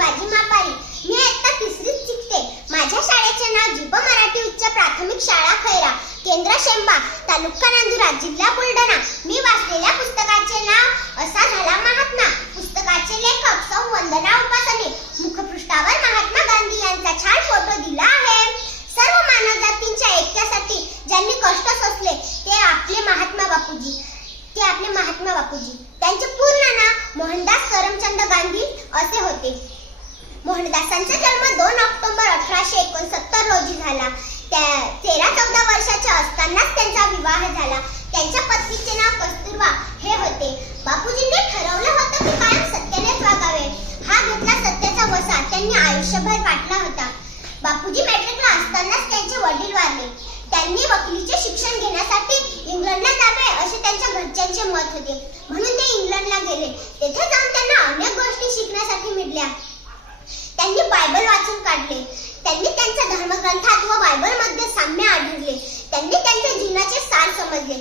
शिवाजी मापारी. मी इयत्ता तिसरीत शिकते. माझ्या शाळेचे नाव जीप मराठी उच्च प्राथमिक शाळा खैरा, केंद्र शेंबा, तालुका नांदुरा, जिल्हा बुलढाणा. मी वाचलेल्या पुस्तकाचे नाव असा झाला महात्मा. पुस्तकाचे लेखक सौ वंदना उपासने. मुखपृष्ठावर महात्मा गांधी यांचा छान फोटो दिला आहे. सर्व मानवजातींच्या ऐक्यासाठी ज्यांनी कष्ट सोसले ते आपले महात्मा बापूजी. त्यांचे पूर्ण नाव मोहनदास करमचंद गांधी असे होते. मोहनदासांचा जन्म 2 ऑक्टोबर 1869 रोजी झाला. 13-14 वर्षाचे असतानाच त्यांचा विवाह झाला. त्यांच्या पत्नीचे नाव कस्तुरबा हे होते. बापूजींनी ठरवलं होतं की कायम सत्यानेच वागावे. हा घेतला सत्याचा वसा त्यांनी आयुष्यभर काढला होता. बापूजी मॅट्रिकला असतानाच त्यांचे वडील वारले. त्यांनी वकिलीचे शिक्षण घेण्यासाठी इंग्लंडला जावे असे त्यांच्या घरच्यांचे मत होते, म्हणून ते इंग्लंडला गेले. तेथे जाऊन त्यांना अनेक गोष्टी शिकण्यासाठी मिळाल्या. त्यांनी बायबल वाचून काढले. त्यांनी त्यांच्या धर्मग्रंथात व बायबलमध्ये साम्य आढळले. त्यांनी त्यांच्या जीवनाचे सार समजले.